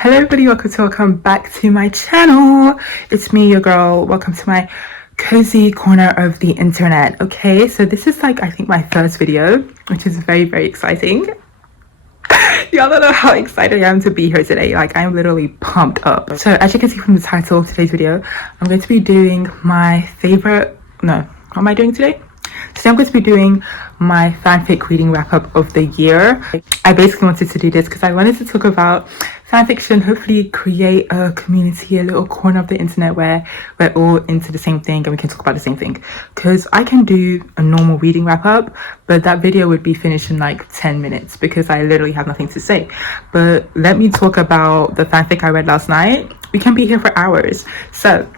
Hello everybody, welcome back to my channel. It's me, your girl. Welcome to my cozy corner of the internet. Okay, so this is like I think my first video, which is very exciting. Y'all don't know how excited I am to be here today. Like, I'm literally pumped up. So as you can see from the title of today's video, I'm going to be doing my favorite, no, what am I doing today? Today I'm going to be doing my fanfic reading wrap up of the year. I basically wanted to do this because I wanted to talk about fanfiction, hopefully create a community, a little corner of the internet where we're all into the same thing and we can talk about the same thing. Because I can do a normal reading wrap up, but that video would be finished in like 10 minutes because I literally have nothing to say. But let me talk about the fanfic I read last night. We can be here for hours. So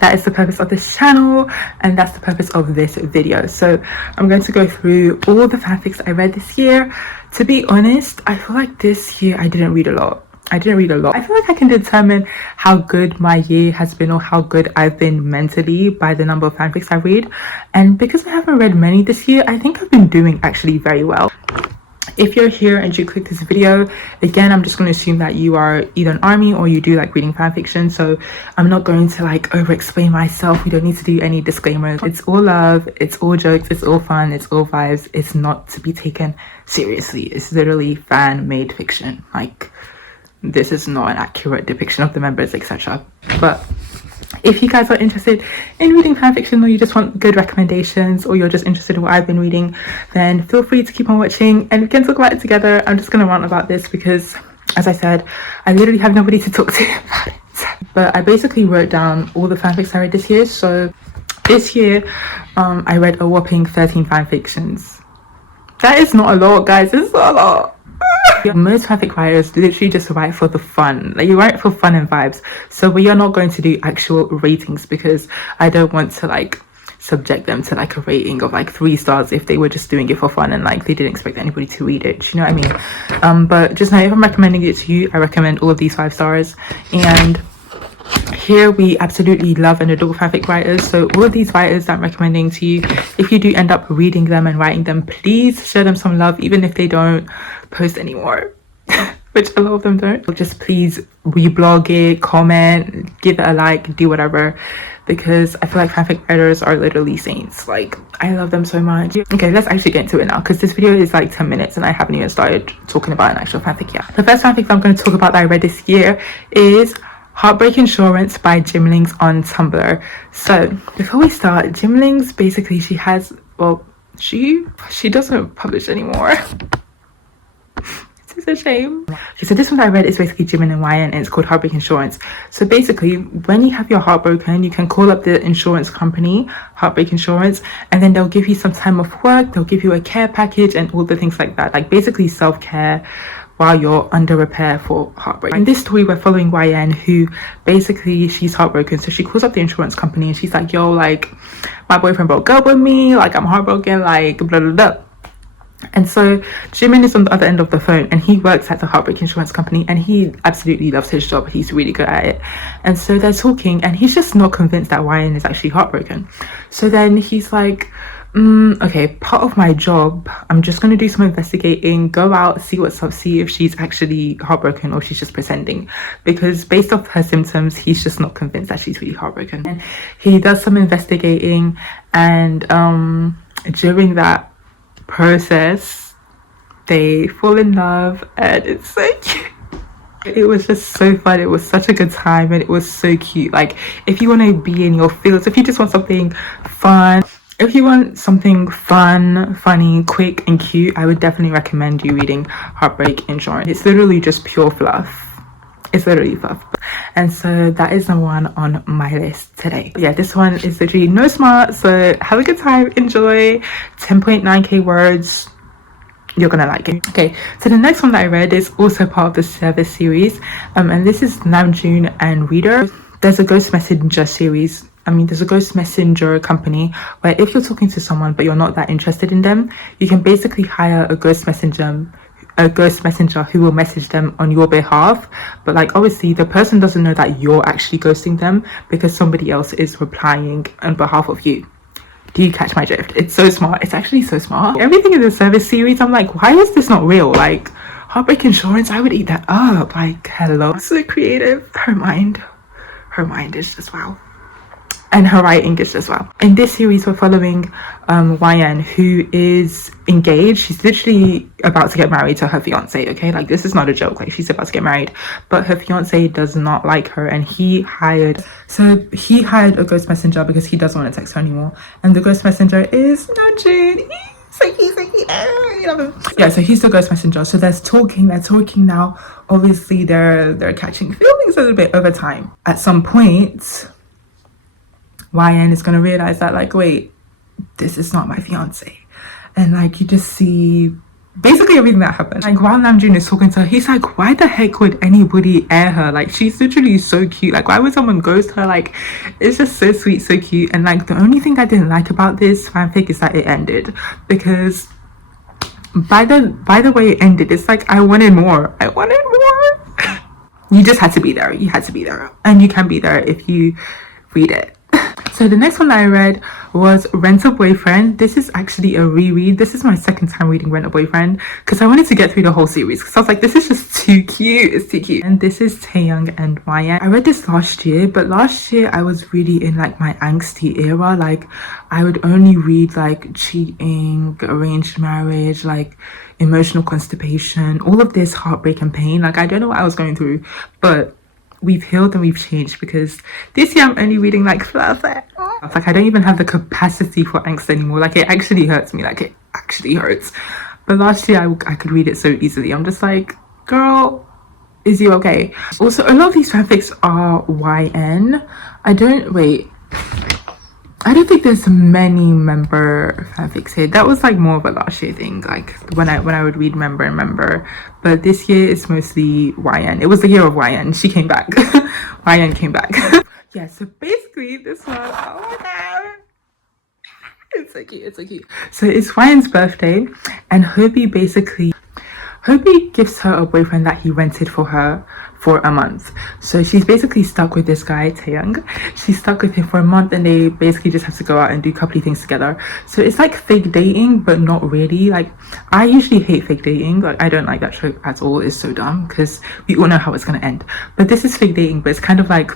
that is the purpose of this channel, and that's the purpose of this video. So I'm going to go through all the fanfics I read this year. To be honest, I feel like this year I didn't read a lot. I feel like I can determine how good my year has been or how good I've been mentally by the number of fanfics I read. And because I haven't read many this year, I think I've been doing actually very well. If you're here and you click this video, again, I'm just going to assume that you are either an army or you do like reading fanfiction. So I'm not going to like over explain myself. We don't need to do any disclaimers. It's all love, it's all jokes, it's all fun, it's all vibes. It's not to be taken seriously. It's literally fan-made fiction. Like, this is not an accurate depiction of the members, etc. But if you guys are interested in reading fanfiction, or you just want good recommendations, or you're just interested in what I've been reading, then feel free to keep on watching and we can talk about it together. I'm just going to rant about this because, as I said, I literally have nobody to talk to about it. But I basically wrote down all the fanfics I read this year. So this year, I read a whopping 13 fanfictions. That is not a lot, guys. It's not a lot. Most fanfic writers literally just write for the fun. Like, you write for fun and vibes. So we are not going to do actual ratings because I don't want to like subject them to like a rating of like 3 stars if they were just doing it for fun and like they didn't expect anybody to read it. You know what I mean? But just know, if I'm recommending it to you, I recommend all of these 5 stars. And here we absolutely love and adore fanfic writers. So all of these writers that I'm recommending to you, if you do end up reading them and writing them, please show them some love, even if they don't post anymore, which a lot of them don't. Just please reblog it, comment, give it a like, do whatever, because I feel like fanfic writers are literally saints. Like, I love them so much. Okay, let's actually get into it now, because this video is like 10 minutes and I haven't even started talking about an actual fanfic yet. The first fanfic that I'm going to talk about that I read this year is Heartbreak Insurance by Jimlings on Tumblr. So before we start, Jimlings, basically she has, well, she doesn't publish anymore. It's a shame. Okay, so this one that I read is basically Jimin and YN, and it's called Heartbreak Insurance. So basically, when you have your heart broken, you can call up the insurance company, Heartbreak Insurance, and then they'll give you some time off work, they'll give you a care package and all the things like that, like basically self-care while you're under repair for heartbreak. In this story, we're following YN, who basically, she's heartbroken. So she calls up the insurance company and she's like, yo, like, my boyfriend broke up with me, like, I'm heartbroken, like, blah blah blah. And so Jimin is on the other end of the phone, and he works at the Heartbreak Insurance company, and he absolutely loves his job. He's really good at it. And so they're talking, and he's just not convinced that YN is actually heartbroken. So then he's like, okay, part of my job, I'm just going to do some investigating, go out, see what's up, see if she's actually heartbroken or she's just pretending. Because based off her symptoms, he's just not convinced that she's really heartbroken. And he does some investigating, and during that process, they fall in love, and it's so cute. It was just so fun. It was such a good time, and it was so cute. Like, if you want to be in your feels, if you just want something fun, if you want something fun, funny, quick and cute, I would definitely recommend you reading Heartbreak Insurance. It's literally just pure fluff. It's literally fluff. And so that is the one on my list today. Yeah, this one is literally no smart, so have a good time, enjoy. 10.9k words, you're gonna like it. Okay, so the next one that I read is also part of the Service series, and this is Namjoon and Reader. There's a Ghost Messenger series. There's a Ghost Messenger company where if you're talking to someone but you're not that interested in them, you can basically hire a ghost messenger who will message them on your behalf. But like, obviously the person doesn't know that you're actually ghosting them because somebody else is replying on behalf of you. Do you catch my drift? It's so smart. It's actually so smart. Everything in the Service series, I'm like, why is this not real? Like, Heartbreak Insurance, I would eat that up. Like, hello. So creative. Her mind is just wow. And her writing is just well. In this series, we're following YN, who is engaged. She's literally about to get married to her fiance, okay? Like, this is not a joke. Like, she's about to get married, but her fiance does not like her, and he hired a ghost messenger because he doesn't want to text her anymore. And the ghost messenger is Najun. So cute. You love him. Yeah, so he's the ghost messenger. So they're talking now. Obviously, they're catching feelings a little bit over time. At some point, YN is going to realize that, like, wait, this is not my fiance. And like, you just see basically everything that happened. Like, while Namjoon is talking to her, he's like, why the heck would anybody air her? Like, she's literally so cute. Like, why would someone ghost her? Like, it's just so sweet, so cute. And like, the only thing I didn't like about this fanfic is that it ended, because by the way it ended, it's like I wanted more. You just had to be there. You had to be there, and you can be there if you read it. So the next one that I read was Rent a Boyfriend. This is actually a reread. This is my second time reading Rent a Boyfriend because I wanted to get through the whole series because I was like, this is just too cute. It's too cute. And this is Taeyoung and YN. I read this last year, but last year I was really in like my angsty era. Like, I would only read like cheating, arranged marriage, like emotional constipation, all of this heartbreak and pain. Like, I don't know what I was going through, but we've healed and we've changed, because this year I'm only reading like fluff. Like, I don't even have the capacity for angst anymore. Like, it actually hurts me. Like, it actually hurts. But last year I could read it so easily. I'm just like, girl, is you okay? Also, a lot of these fanfics are YN. I don't think there's many member fanfics here. That was like more of a last year thing, like when I would read member. But this year it's mostly YN. It was the year of YN. She came back. YN came back. Yeah, so basically this one, oh my god, it's so cute. So it's YN's birthday, and Hobie gives her a boyfriend that he rented for her for a month. So she's basically stuck with this guy, Taeyoung. She's stuck with him for a month, and they basically just have to go out and do a couple of things together. So it's like fake dating, but not really. Like, I usually hate fake dating. Like, I don't like that trope at all. It's so dumb because we all know how it's going to end. But this is fake dating, but it's kind of like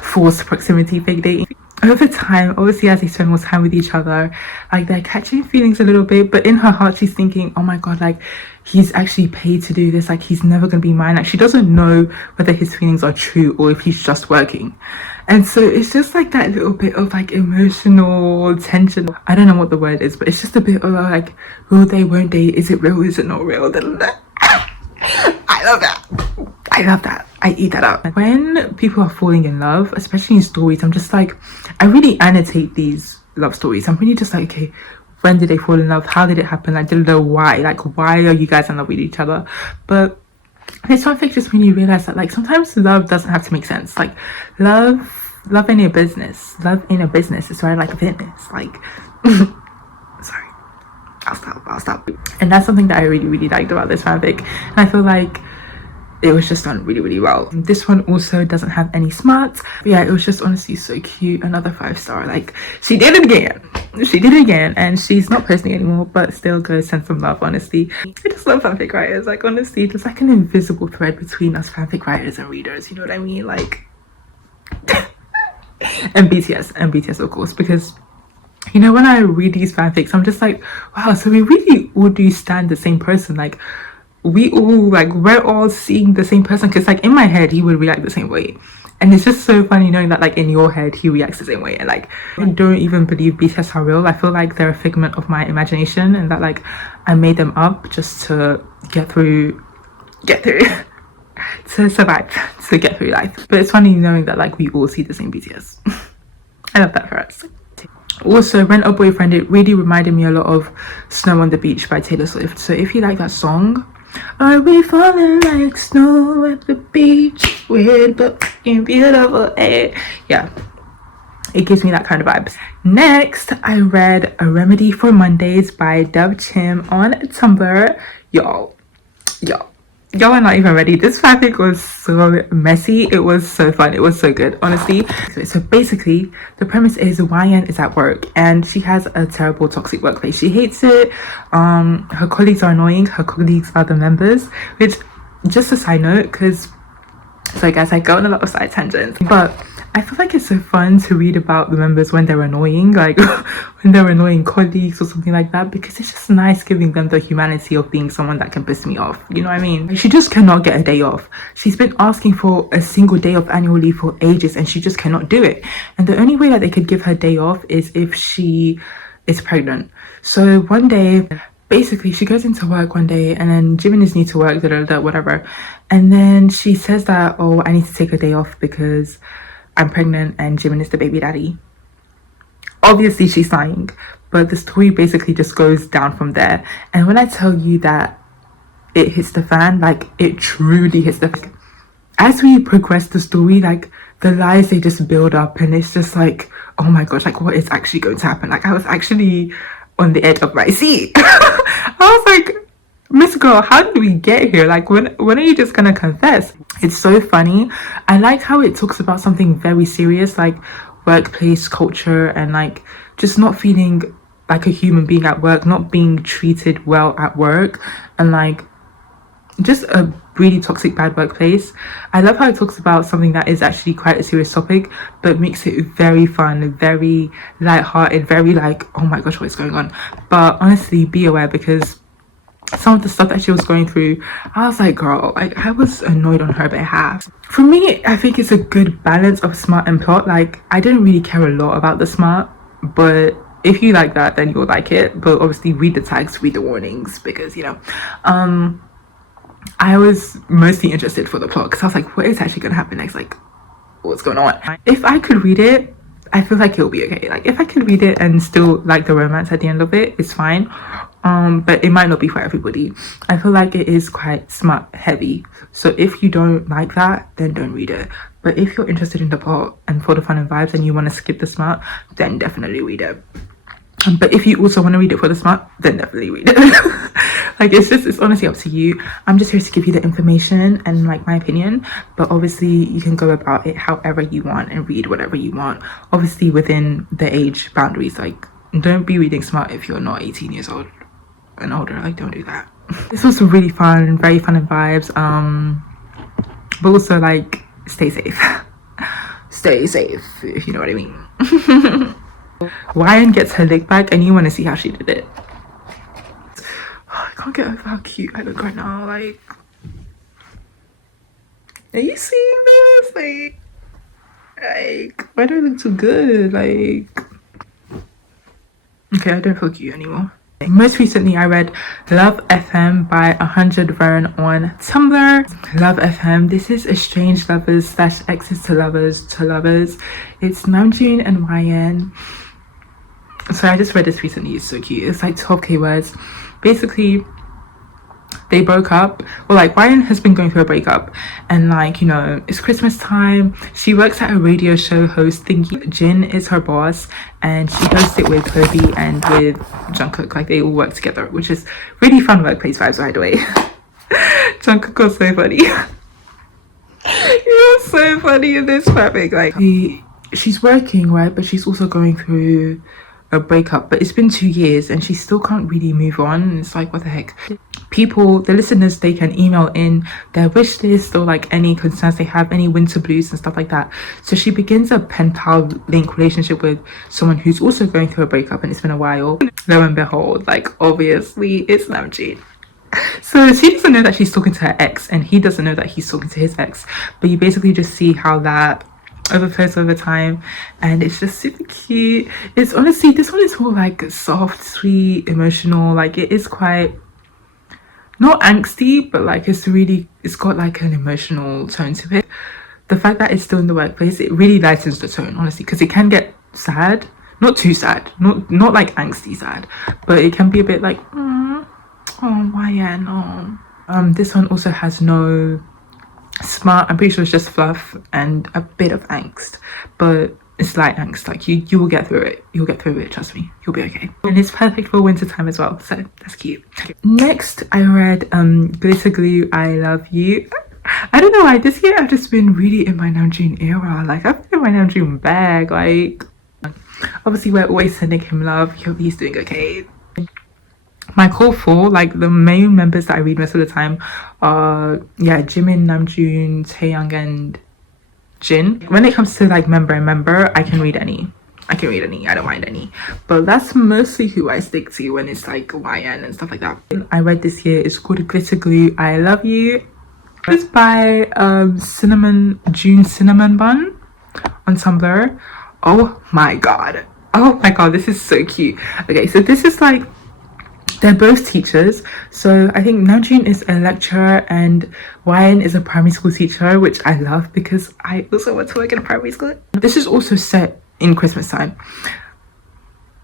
forced proximity fake dating. Over time, obviously, as they spend more time with each other, like, they're catching feelings a little bit, but in her heart she's thinking, oh my god, like, he's actually paid to do this, like, he's never gonna be mine. Like, she doesn't know whether his feelings are true or if he's just working. And so it's just like that little bit of like emotional tension. I don't know what the word is, but it's just a bit of like, will they, won't they, is it real, is it not real? I love that. I eat that up. When people are falling in love, especially in stories, I'm just like, I really annotate these love stories. I'm really just like, okay, when did they fall in love? How did it happen? I didn't know why. Like, why are you guys in love with each other? But it's something just when you realize that, like, sometimes love doesn't have to make sense. Like, love ain't a business. Love ain't a business. It's right, like fitness. Like, sorry, I'll stop. And that's something that I really liked about this fanfic, and I feel like it was just done really well. This one also doesn't have any smarts, but yeah, it was just honestly so cute. Another 5-star. Like, she did it again, and she's not posting anymore, but still go send some love. Honestly, I just love fanfic writers. Like, honestly, there's like an invisible thread between us fanfic writers and readers, you know what I mean? Like, and BTS of course, because, you know, when I read these fanfics, I'm just like, wow, so we really all do stand the same person. Like, we're all seeing the same person, because like in my head he would react the same way, and it's just so funny knowing that like in your head he reacts the same way. And like, I don't even believe BTS are real. I feel like they're a figment of my imagination, and that like I made them up just to get through to survive, to get through life. But it's funny knowing that like we all see the same BTS. I love that for us. Also, Rent a Boyfriend, it really reminded me a lot of Snow on the Beach by Taylor Swift. So if you like that song, are we falling like snow at the beach with the fucking beautiful air? Yeah, it gives me that kind of vibes. Next, I read A Remedy for Mondays by Dove Chim on Tumblr. Y'all, Y'all are not even ready. This fanfic was so messy. It was so fun. It was so good, honestly. So basically, the premise is YN is at work and she has a terrible toxic workplace. She hates it. Her colleagues are annoying. Her colleagues are the members, which, just a side note, because so guys, I go on a lot of side tangents, but I feel like it's so fun to read about the members when they're annoying, like when they're annoying colleagues or something like that, because it's just nice giving them the humanity of being someone that can piss me off. You know what I mean? She just cannot get a day off. She's been asking for a single day of annual leave for ages and she just cannot do it. And the only way that they could give her day off is if she is pregnant. So one day, basically she goes into work one day and then Jimin is new to work, whatever. And then she says that, oh, I need to take a day off because I'm pregnant and Jimin is the baby daddy. Obviously she's lying, but the story basically just goes down from there. And when I tell you that it hits the fan, like it truly hits the fan. As we progress the story, like the lies, they just build up and it's just like, oh my gosh, like what is actually going to happen? Like I was actually on the edge of my seat. I was like, Miss Girl, how did we get here? Like when are you just gonna confess? It's so funny. I like how it talks about something very serious, like workplace culture and like just not feeling like a human being at work, not being treated well at work, and like just a really toxic bad workplace. I love how it talks about something that is actually quite a serious topic but makes it very fun, very light-hearted, very like, oh my gosh, what is going on? But honestly, be aware, because some of the stuff that she was going through, I was like, girl, like I was annoyed on her behalf. For me, I think it's a good balance of smart and plot. Like I didn't really care a lot about the smart, but if you like that, then you'll like it. But obviously read the tags, read the warnings, because you know, I was mostly interested for the plot because I was like, what is actually gonna happen next? Like, what's going on? If I could read it, I feel like it'll be okay. Like if I could read it and still like the romance at the end of it, it's fine. But it might not be for everybody. I feel like it is quite smart heavy. So if you don't like that, then don't read it. But if you're interested in the plot and for the fun and vibes and you want to skip the smart, then definitely read it. But if you also want to read it for the smart, then definitely read it. Like it's honestly up to you. I'm just here to give you the information and like my opinion, but obviously you can go about it however you want and read whatever you want, obviously within the age boundaries. Like don't be reading smart if you're not 18 years old and older. Like don't do that. This was really fun, very fun and vibes, but also like stay safe. Stay safe, if you know what I mean. YN gets her lick back and you want to see how she did it. Oh, I can't get over how cute I look right now. Like, are you seeing this? Like why do I look too good? Like, okay, I don't feel cute anymore. Most recently I read Love FM by 100 Vern on Tumblr. Love FM, this is estranged lovers / exes to lovers. It's Namjoon and YN. So I just read this recently. It's so cute. It's like 12k words. Basically they broke up, or like YN has been going through a breakup, and like, you know, it's Christmas time. She works at a radio show host thingy. Jin is her boss and she hosts it with Kobe and with Jungkook. Like they all work together, which is really fun workplace vibes, by the way. Jungkook was so funny. He was so funny in this fanfic. Like she's working, right, but she's also going through a breakup, but it's been 2 years and she still can't really move on. And it's like, what the heck? People, the listeners, they can email in their wish list or like any concerns they have, any winter blues and stuff like that. So she begins a pen pal link relationship with someone who's also going through a breakup, and it's been a while. Lo and behold, like obviously it's Namjoon. So she doesn't know that she's talking to her ex and he doesn't know that he's talking to his ex, but you basically just see how that overflows over time, and it's just super cute. It's honestly, this one is more like soft, sweet, emotional. Like it is quite not angsty, but like it's got like an emotional tone to it. The fact that it's still in the workplace, it really lightens the tone, honestly, because it can get sad, not too sad, not like angsty sad, but it can be a bit like oh YN, oh. This one also has no smart. I'm pretty sure it's just fluff and a bit of angst, but it's light angst. Like you will get through it. You'll get through it, trust me. You'll be okay. And it's perfect for winter time as well, so that's cute. Next I read Glitter Glue I Love You. I don't know why this year I've just been really in my Namjoon era. Like I've been in my Namjoon bag. Like obviously we're always sending him love. Hope he's doing okay. My core four, like the main members that I read most of the time are Jimin, Namjoon, Taeyoung, and Jin. When it comes to like member and member, I can read any. I don't mind any. But that's mostly who I stick to when it's like YN and stuff like that. I read this year, it's called Glitter Glue I Love You. It's by June Cinnamon Bun on Tumblr. Oh my god, this is so cute. Okay, so this is like, they're both teachers. So I think Namjoon is a lecturer and YN is a primary school teacher, which I love because I also want to work in a primary school. This is also set in Christmas time.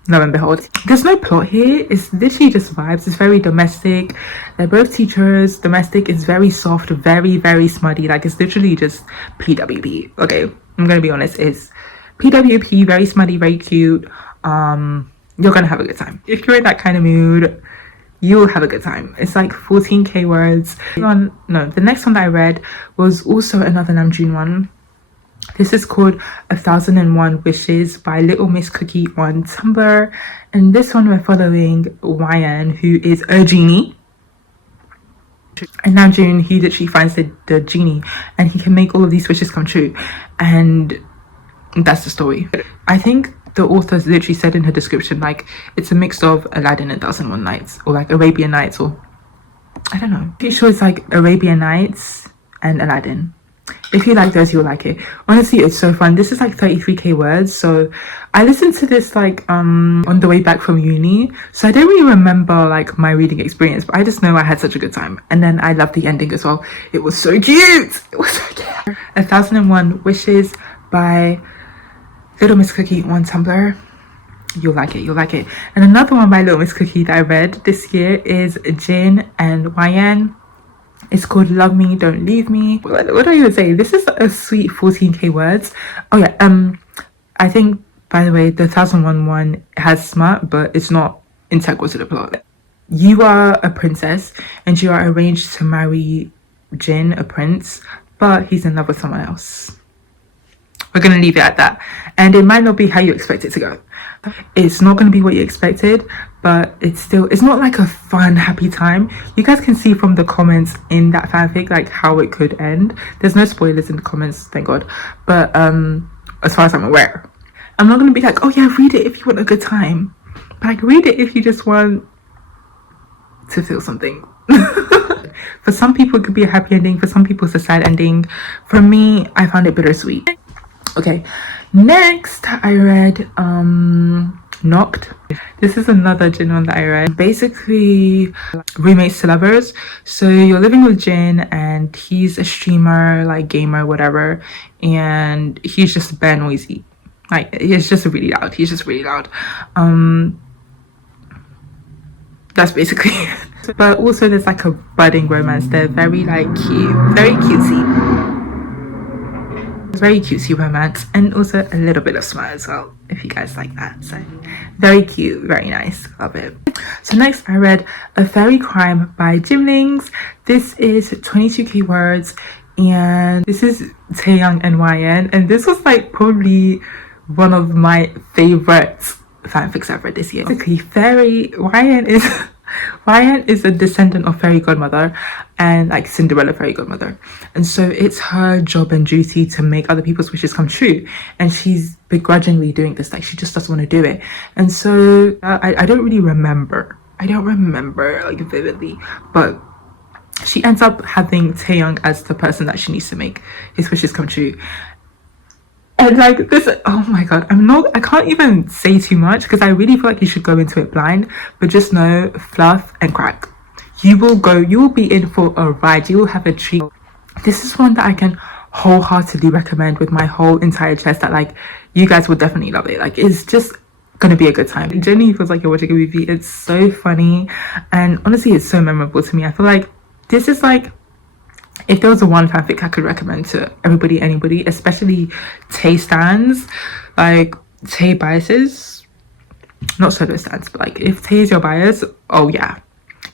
Lo and behold, there's no plot here. It's literally just vibes. It's very domestic. They're both teachers. Domestic is very soft, very, very smutty. Like it's literally just PWP. Okay, I'm gonna be honest. It's PWP, very smutty, very cute. You're gonna have a good time. If you're in that kind of mood, you will have a good time. It's like 14k words. The next one that I read was also another Namjoon one. This is called 1001 Wishes by Little Miss Cookie on Tumblr. And this one we're following YN, who is a genie. And Namjoon, he literally finds the genie and he can make all of these wishes come true. And that's the story. I think the author literally said in her description, like, it's a mix of Aladdin and 1001 Nights, or like Arabian Nights, or I don't know. I'm pretty sure it's like Arabian Nights and Aladdin. If you like those, you'll like it. Honestly, it's so fun. This is like 33k words, so I listened to this like on the way back from uni, so I don't really remember like my reading experience, but I just know I had such a good time. And then I loved the ending as well. It was so cute. It was so cute. 1001 Wishes by Little Miss Cookie on Tumblr. You'll like it. And another one by Little Miss Cookie that I read this year is Jin and YN. It's called Love Me, Don't Leave Me. What do I even say? This is a sweet 14k words. Oh yeah, I think, by the way, the 1001 one has smut, but it's not integral to the plot. You are a princess and you are arranged to marry Jin, a prince, but he's in love with someone else. We're gonna leave it at that, and it might not be how you expect it to go. It's not gonna be what you expected, but it's not like a fun, happy time. You guys can see from the comments in that fanfic like how it could end. There's no spoilers in the comments, thank god. But as far as I'm aware, I'm not gonna be like, oh yeah, read it if you want a good time, but like read it if you just want to feel something. For some people it could be a happy ending, for some people it's a sad ending. For me, I found it bittersweet. Okay, next I read Knocked. This is another Jin one that I read. Basically, roommates to lovers. So you're living with Jin and he's a streamer, like gamer, whatever, and he's just bare noisy. Like he's just really loud. That's basically it. But also there's like a budding romance. They're very like cute, very cutesy. Very cutesy romance, and also a little bit of smut as well, if you guys like that. So very cute, very nice, love it. So next I read A Fairy Crime by Jimlings. This is 22k words, and this is Taeyoung and YN, and this was like probably one of my favorite fanfics I've read this year. Basically, YN is a descendant of fairy godmother and like Cinderella fairy godmother, and so it's her job and duty to make other people's wishes come true, and she's begrudgingly doing this, like she just doesn't want to do it. And so I don't remember like vividly, but she ends up having Taeyoung as the person that she needs to make his wishes come true. And like this, oh my god, I can't even say too much because I really feel like you should go into it blind, but just know, fluff and crack. You will be in for a ride. You will have a treat. This is one that I can wholeheartedly recommend with my whole entire chest, that like you guys will definitely love it. Like it's just gonna be a good time. It genuinely feels like you're watching a movie. It's so funny, and honestly it's so memorable to me. I feel like this is like if there was a one fanfic I could recommend to everybody, anybody, especially Tay stans, like Tay biases, not solo stans, but like if Tay is your bias, oh yeah,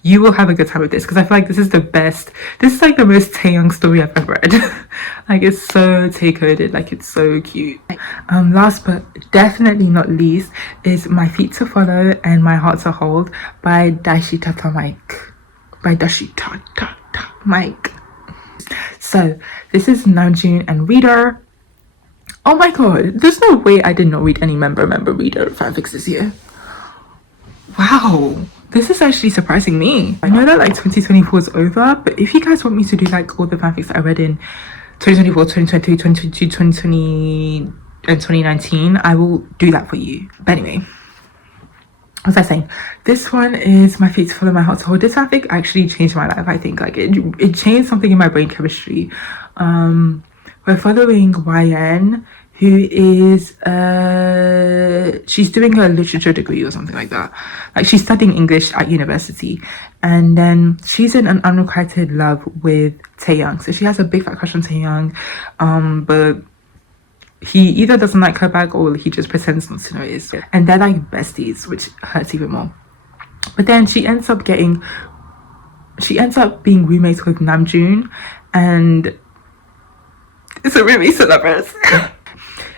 you will have a good time with this, because I feel like this is the best. This is like the most Taeyoung story I've ever read. Like, it's so Tay coded, like it's so cute. Last but definitely not least is My Feet to Follow and My Heart to Hold by Daishitata Mike. By Daishitata Mike. So this is Namjoon and Reader. Oh my god, there's no way I did not read any member Reader fanfics this year. Wow, this is actually surprising me. I know that like 2024 is over, but if you guys want me to do like all the fanfics that I read in 2024, 2022, 2022, 2020 and 2019, I will do that for you. But anyway, what was I saying? This one is My Feet to Follow, My Heart to Hold. This fanfic actually changed my life. I think like it changed something in my brain chemistry. We're following YN, who is she's doing a literature degree or something like that. Like, she's studying English at university, and then she's in an unrequited love with Taeyoung. So she has a big fat crush on Taeyoung, but he either doesn't like her back or he just pretends not to notice. And they're like besties, which hurts even more. But then she ends up being roommates with Namjoon, and it's a roommates to lovers.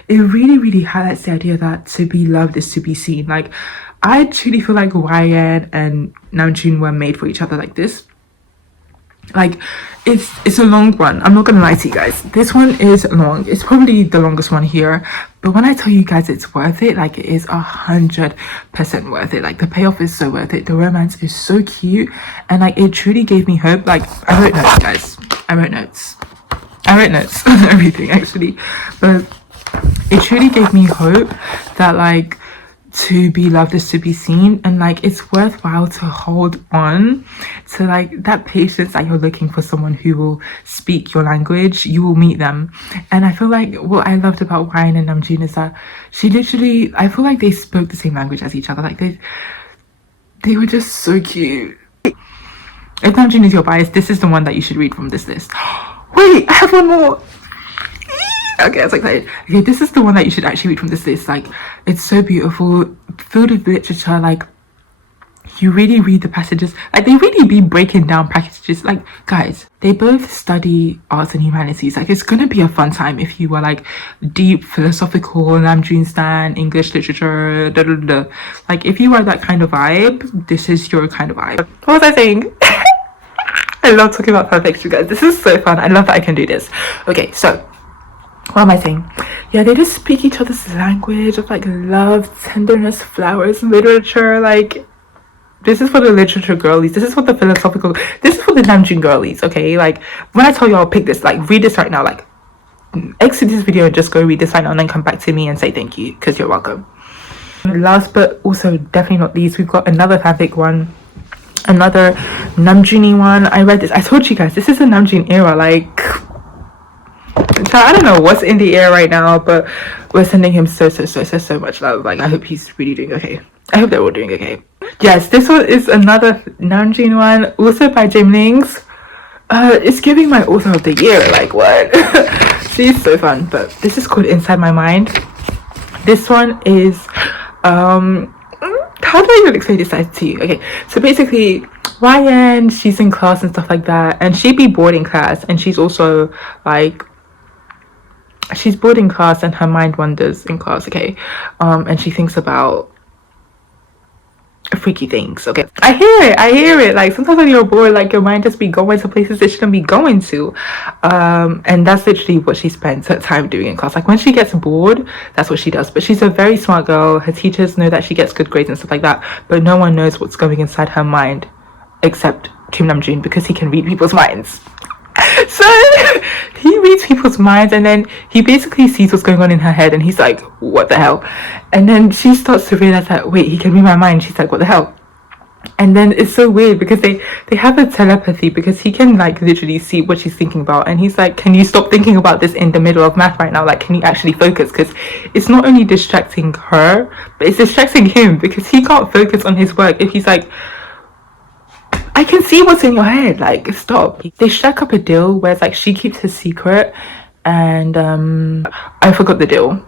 It really highlights the idea that to be loved is to be seen. Like, I truly feel like YN and Namjoon were made for each other like this. Like, it's a long one. I'm not gonna lie to you guys. This one is long. It's probably the longest one here. But when I tell you guys it's worth it, like, it is 100% worth it. Like, the payoff is so worth it. The romance is so cute. And, like, it truly gave me hope. Like, I wrote notes, guys. I wrote notes on everything, actually. But it truly gave me hope that, like, to be loved is to be seen, and like it's worthwhile to hold on to like that patience that you're looking for someone who will speak your language. You will meet them. And I feel like what I loved about YN and Namjoon is that she literally, I feel like they spoke the same language as each other. Like they were just so cute. If Namjoon is your bias, this is the one that you should read from this list. Wait, I have one more. Okay, I was excited. Okay, this is the one that you should actually read from this list. Like, it's so beautiful, filled with literature. Like, you really read the passages. Like, they really be breaking down passages. Like, guys, they both study arts and humanities. Like, it's gonna be a fun time if you were like deep philosophical Namjoon stan, English literature, da da da. Like, if you are that kind of vibe, this is your kind of vibe. What was I saying? I love talking about fanfics, you guys. This is so fun. I love that I can do this. Okay, so what am I saying? Yeah, they just speak each other's language of like love, tenderness, flowers, literature. Like, this is for the literature girlies. This is for the philosophical. This is for the Namjoon girlies. Okay, like when I tell you I'll pick this, like read this right now. Like, exit this video and just go read this right now, and then come back to me and say thank you, because you're welcome. Last but also definitely not least, we've got another fanfic one, another Namjoon one. I read this. I told you guys this is a Namjoon era. Like, I don't know what's in the air right now, but we're sending him so much love. Like, I hope he's really doing okay. I hope they're all doing okay. Yes, this one is another Namjoon one, also by Jimlings. It's giving my author of the year. Like, what? She's so fun. But this is called Inside My Mind. This one is how do I even explain this to you? Okay, so basically YN, she's in class and stuff like that, and she'd be bored in class, and she's also like, she's bored in class and her mind wanders in class, okay? And she thinks about freaky things, okay? I hear it. Like, sometimes when you're bored, like, your mind just be going to places it shouldn't be going to. And that's literally what she spends her time doing in class. Like, when she gets bored, that's what she does. But she's a very smart girl. Her teachers know that she gets good grades and stuff like that, but no one knows what's going inside her mind except Kim Namjoon, because he can read people's minds. So he reads people's minds, and then he basically sees what's going on in her head, and he's like, what the hell? And then she starts to realize that, wait, he can read my mind. She's like, what the hell? And then it's so weird because they have a telepathy, because he can like literally see what she's thinking about, and he's like, can you stop thinking about this in the middle of math right now? Like, can you actually focus? Because it's not only distracting her, but it's distracting him, because he can't focus on his work if he's like I can see what's in your head. Like, stop. They struck up a deal where it's like she keeps his secret, and I forgot the deal.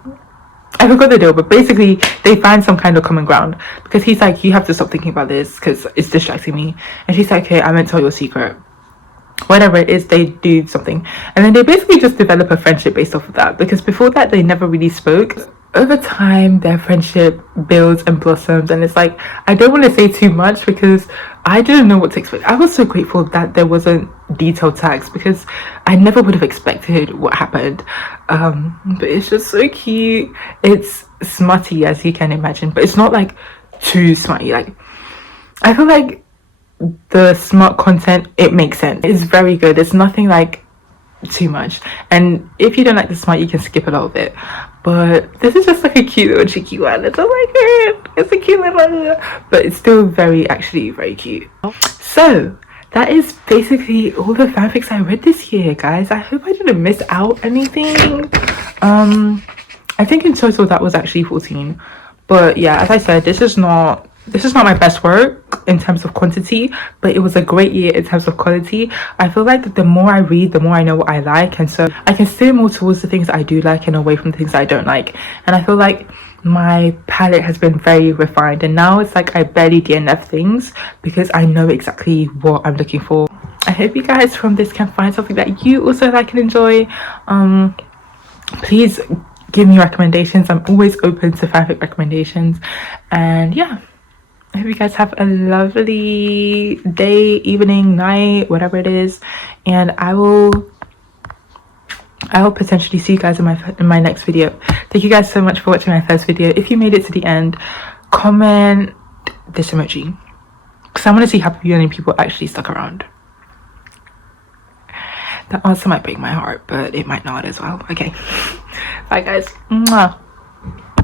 But basically they find some kind of common ground because he's like, you have to stop thinking about this because it's distracting me, and she's like, okay, I won't tell your secret. Whatever it is, they do something, and then they basically just develop a friendship based off of that, because before that they never really spoke. Over time their friendship builds and blossoms, and it's like, I don't want to say too much because I didn't know what to expect. I was so grateful that there wasn't detailed tags because I never would have expected what happened. But it's just so cute. It's smutty, as you can imagine, but it's not like too smutty. Like, I feel like the smart content, it makes sense. It's very good. It's nothing like too much, and if you don't like the smart, you can skip a little bit. But this is just like a cute little cheeky one. It's like it's a cute little, but it's still actually very cute. So that is basically all the fanfics I read this year, guys. I hope I didn't miss out anything. I think in total that was actually 14, but yeah, as I said, this is not my best work in terms of quantity, but it was a great year in terms of quality. I feel like the more I read, the more I know what I like, and so I can steer more towards the things that I do like and away from the things that I don't like. And I feel like my palette has been very refined, and now it's like I barely DNF things because I know exactly what I'm looking for. I hope you guys from this can find something that you also like and enjoy. Please give me recommendations. I'm always open to fanfic recommendations, and yeah, I hope you guys have a lovely day, evening, night, whatever it is, and I will potentially see you guys in my next video. Thank you guys so much for watching my first video. If you made it to the end, comment this emoji because I want to see how many people actually stuck around. That answer might break my heart, but it might not as well. Okay, bye guys. Mwah.